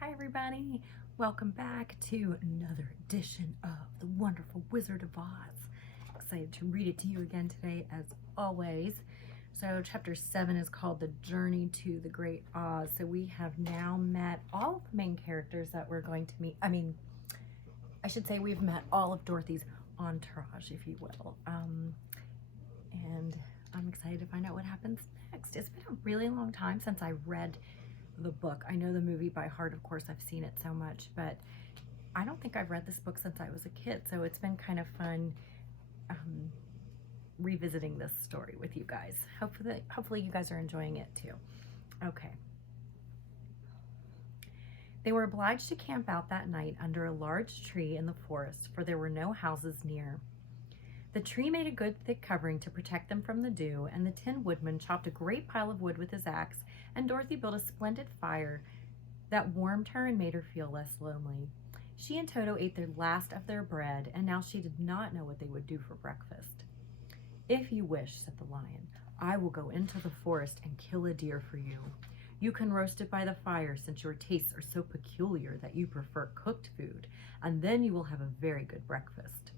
Hi everybody, welcome back to another edition of The Wonderful Wizard of Oz. Excited to read it to you again today as always. So chapter 7 is called The Journey to the Great Oz. So we have now met all of the main characters that we're going to meet. I should say we've met all of Dorothy's entourage, if you will. And I'm excited to find out what happens next. It's been a really long time since I read the book. I know the movie by heart, of course, I've seen it so much, but I don't think I've read this book since I was a kid, so it's been kind of fun revisiting this story with you guys. Hopefully you guys are enjoying it too. Okay. They were obliged to camp out that night under a large tree in the forest, for there were no houses near. The tree made a good thick covering to protect them from the dew, and the Tin Woodman chopped a great pile of wood with his axe, and Dorothy built a splendid fire that warmed her and made her feel less lonely. She and Toto ate their last of their bread, and now she did not know what they would do for breakfast. "If you wish," said the lion, "I will go into the forest and kill a deer for you. You can roast it by the fire, since your tastes are so peculiar that you prefer cooked food, and then you will have a very good breakfast."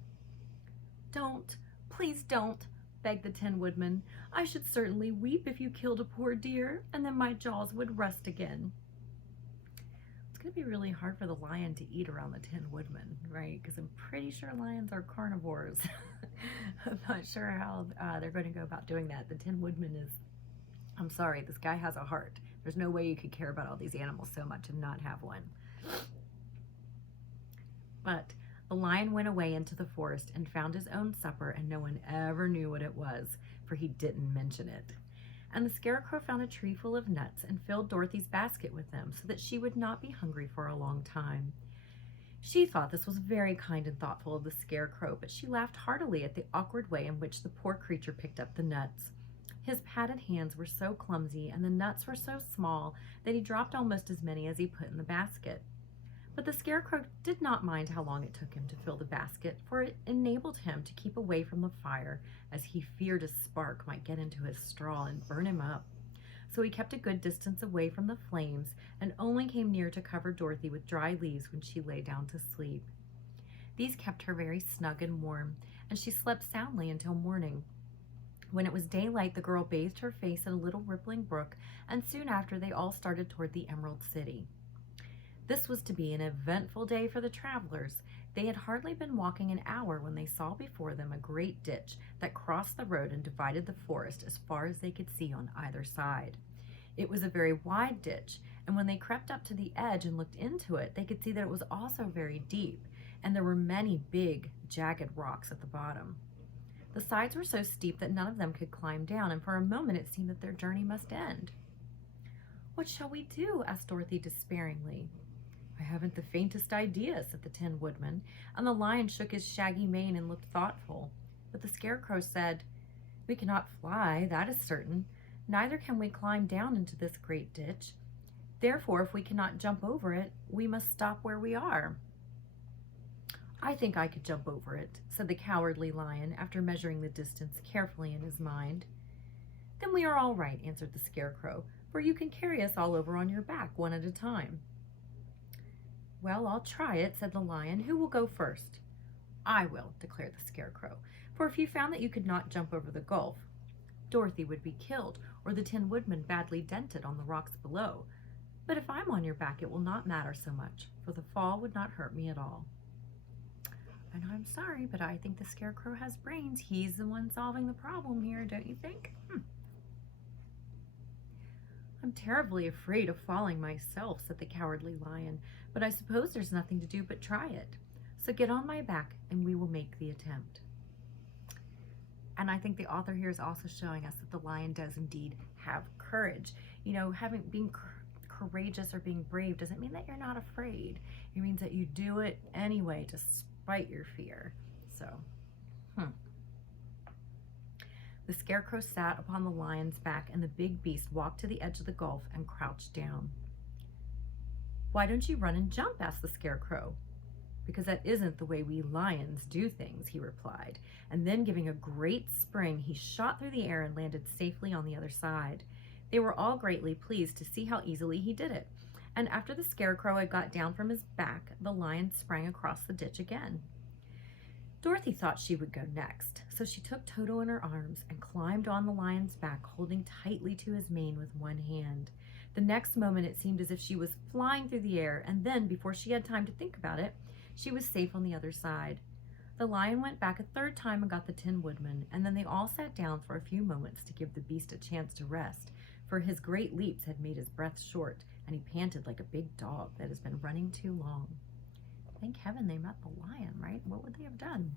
"Don't, please don't," begged the Tin Woodman. "I should certainly weep if you killed a poor deer, and then my jaws would rust again." It's going to be really hard for the lion to eat around the Tin Woodman, right? Because I'm pretty sure lions are carnivores. I'm not sure how they're going to go about doing that. The Tin Woodman is, I'm sorry, this guy has a heart. There's no way you could care about all these animals so much and not have one. But the lion went away into the forest and found his own supper, and no one ever knew what it was, for he didn't mention it. And the Scarecrow found a tree full of nuts and filled Dorothy's basket with them, so that she would not be hungry for a long time. She thought this was very kind and thoughtful of the Scarecrow, but she laughed heartily at the awkward way in which the poor creature picked up the nuts. His padded hands were so clumsy, and the nuts were so small, that he dropped almost as many as he put in the basket. But the Scarecrow did not mind how long it took him to fill the basket, for it enabled him to keep away from the fire, as he feared a spark might get into his straw and burn him up. So he kept a good distance away from the flames, and only came near to cover Dorothy with dry leaves when she lay down to sleep. These kept her very snug and warm, and she slept soundly until morning. When it was daylight, the girl bathed her face in a little rippling brook, and soon after they all started toward the Emerald City. This was to be an eventful day for the travelers. They had hardly been walking an hour when they saw before them a great ditch that crossed the road and divided the forest as far as they could see on either side. It was a very wide ditch, and when they crept up to the edge and looked into it, they could see that it was also very deep, and there were many big, jagged rocks at the bottom. The sides were so steep that none of them could climb down, and for a moment it seemed that their journey must end. "What shall we do?" asked Dorothy despairingly. "I haven't the faintest idea," said the Tin Woodman, and the lion shook his shaggy mane and looked thoughtful. But the Scarecrow said, "We cannot fly, that is certain. Neither can we climb down into this great ditch. Therefore, if we cannot jump over it, we must stop where we are." "I think I could jump over it," said the Cowardly Lion, after measuring the distance carefully in his mind. "Then we are all right," answered the Scarecrow, "for you can carry us all over on your back, one at a time." "Well, I'll try it," said the lion. "Who will go first?" "I will," declared the Scarecrow, "for if you found that you could not jump over the gulf, Dorothy would be killed, or the Tin Woodman badly dented on the rocks below. But if I'm on your back, it will not matter so much, for the fall would not hurt me at all." And I'm sorry, but I think the Scarecrow has brains. He's the one solving the problem here, don't you think? "I'm terribly afraid of falling myself," said the Cowardly Lion, "but I suppose there's nothing to do but try it. So get on my back and we will make the attempt." And I think the author here is also showing us that the lion does indeed have courage. You know, being courageous or being brave doesn't mean that you're not afraid. It means that you do it anyway, despite your fear. So, The Scarecrow sat upon the lion's back, and the big beast walked to the edge of the gulf and crouched down. "Why don't you run and jump?" asked the Scarecrow. "Because that isn't the way we lions do things," he replied, and then giving a great spring, he shot through the air and landed safely on the other side. They were all greatly pleased to see how easily he did it, and after the Scarecrow had got down from his back, the lion sprang across the ditch again. Dorothy thought she would go next, so she took Toto in her arms and climbed on the lion's back, holding tightly to his mane with one hand. The next moment it seemed as if she was flying through the air, and then, before she had time to think about it, she was safe on the other side. The lion went back a third time and got the Tin Woodman, and then they all sat down for a few moments to give the beast a chance to rest, for his great leaps had made his breath short, and he panted like a big dog that has been running too long. Thank heaven they met the lion, right? What would they have done?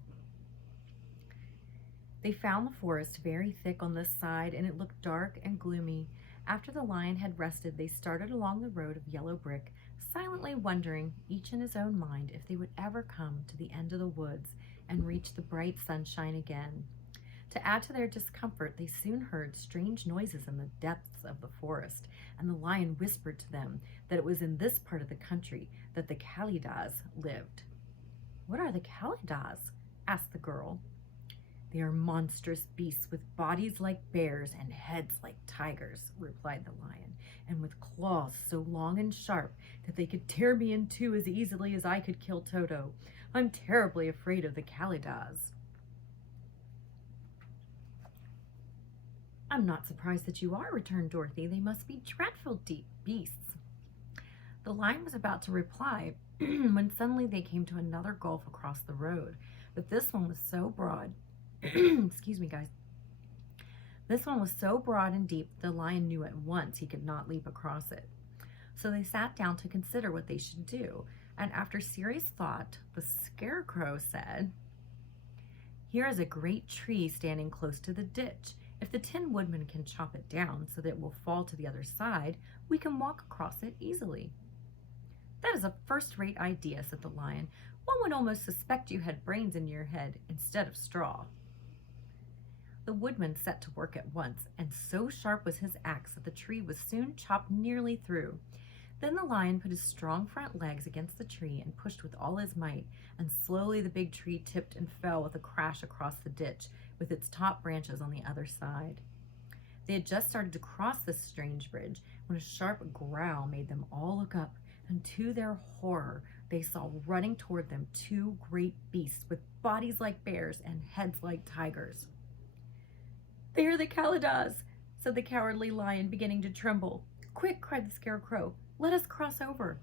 They found the forest very thick on this side, and it looked dark and gloomy. After the lion had rested, they started along the road of yellow brick, silently wondering, each in his own mind, if they would ever come to the end of the woods and reach the bright sunshine again. To add to their discomfort, they soon heard strange noises in the depths of the forest, and the lion whispered to them that it was in this part of the country that the Kalydahs lived. "What are the Kalydahs?" asked the girl. "They are monstrous beasts with bodies like bears and heads like tigers," replied the lion, "and with claws so long and sharp that they could tear me in two as easily as I could kill Toto. I'm terribly afraid of the Kalydahs." "I'm not surprised that you are," returned Dorothy. "They must be dreadful deep beasts." The lion was about to reply when suddenly they came to another gulf across the road, but this one was so broad excuse me, guys. This one was so broad and deep the lion knew at once he could not leap across it. So they sat down to consider what they should do, and after serious thought, the Scarecrow said, "Here is a great tree standing close to the ditch. If the Tin Woodman can chop it down so that it will fall to the other side, we can walk across it easily." "That is a first-rate idea," said the lion. "One would almost suspect you had brains in your head instead of straw." The woodman set to work at once, and so sharp was his axe that the tree was soon chopped nearly through. Then the lion put his strong front legs against the tree and pushed with all his might, and slowly the big tree tipped and fell with a crash across the ditch, with its top branches on the other side. They had just started to cross this strange bridge when a sharp growl made them all look up, and to their horror, they saw running toward them two great beasts with bodies like bears and heads like tigers. "They are the Kalydahs," said the Cowardly Lion, beginning to tremble. "Quick," cried the Scarecrow, "let us cross over."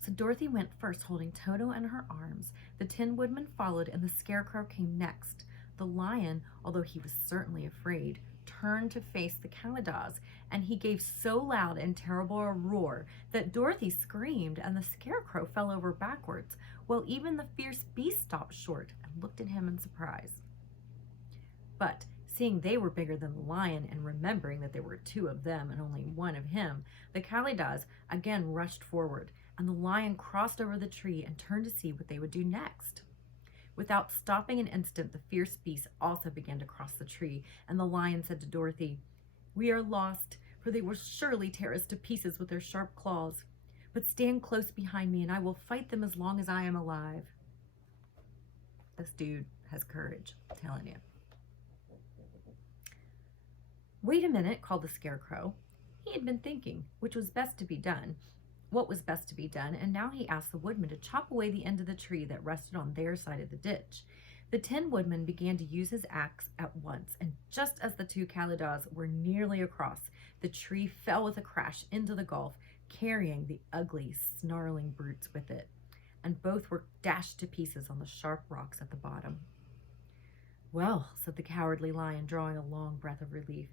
So Dorothy went first, holding Toto in her arms. The Tin Woodman followed, and the Scarecrow came next. The lion, although he was certainly afraid, turned to face the Kalydahs, and he gave so loud and terrible a roar that Dorothy screamed and the Scarecrow fell over backwards, while even the fierce beast stopped short and looked at him in surprise. But seeing they were bigger than the lion, and remembering that there were two of them and only one of him, the Kalydahs again rushed forward, and the lion crossed over the tree and turned to see what they would do next. Without stopping an instant, the fierce beast also began to cross the tree, and the lion said to Dorothy, "We are lost, for they will surely tear us to pieces with their sharp claws. But stand close behind me, and I will fight them as long as I am alive." This dude has courage, I'm telling you. "Wait a minute," called the Scarecrow. He had been thinking what was best to be done, and now he asked the woodman to chop away the end of the tree that rested on their side of the ditch. The Tin Woodman began to use his axe at once, and just as the two Kalydahs were nearly across, the tree fell with a crash into the gulf, carrying the ugly, snarling brutes with it, and both were dashed to pieces on the sharp rocks at the bottom. "Well," said the Cowardly Lion, drawing a long breath of relief,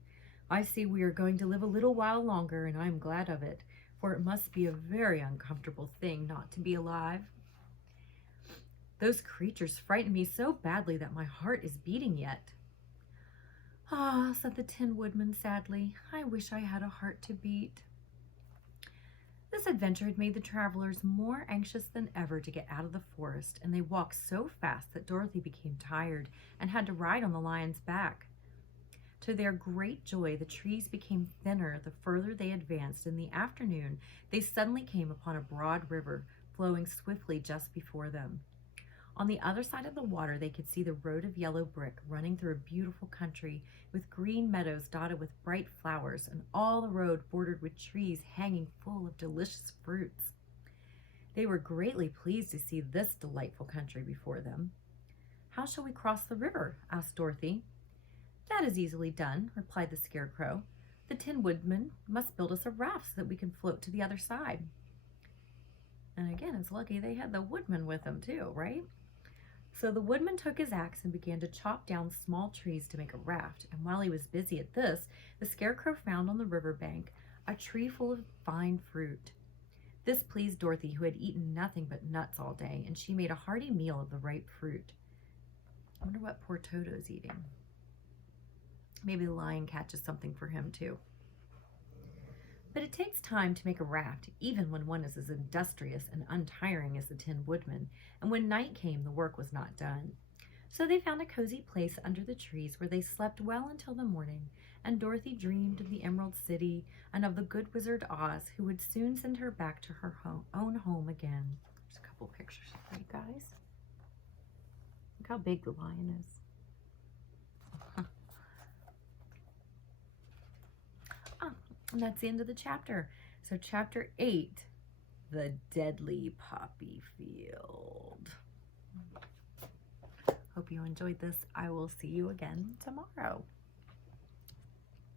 "I see we are going to live a little while longer, and I am glad of it, for it must be a very uncomfortable thing not to be alive. Those creatures frightened me so badly that my heart is beating yet." "Ah," said the Tin Woodman sadly, "I wish I had a heart to beat." This adventure had made the travelers more anxious than ever to get out of the forest, and they walked so fast that Dorothy became tired and had to ride on the lion's back. To their great joy, the trees became thinner the further they advanced. In the afternoon, they suddenly came upon a broad river flowing swiftly just before them. On the other side of the water, they could see the road of yellow brick running through a beautiful country with green meadows dotted with bright flowers, and all the road bordered with trees hanging full of delicious fruits. They were greatly pleased to see this delightful country before them. "How shall we cross the river?" asked Dorothy. "That is easily done," replied the Scarecrow. "The Tin Woodman must build us a raft so that we can float to the other side." And again, it's lucky they had the woodman with them too, right? So the woodman took his axe and began to chop down small trees to make a raft. And while he was busy at this, the Scarecrow found on the river bank a tree full of fine fruit. This pleased Dorothy, who had eaten nothing but nuts all day, and she made a hearty meal of the ripe fruit. I wonder what poor Toto's eating. Maybe the lion catches something for him too. But it takes time to make a raft, even when one is as industrious and untiring as the Tin Woodman, and when night came, the work was not done. So they found a cozy place under the trees where they slept well until the morning, and Dorothy dreamed of the Emerald City and of the good Wizard Oz, who would soon send her back to her own home again. There's a couple pictures for you guys. Look how big the lion is. And that's the end of the chapter. So chapter 8, The Deadly Poppy Field. Hope you enjoyed this. I will see you again tomorrow.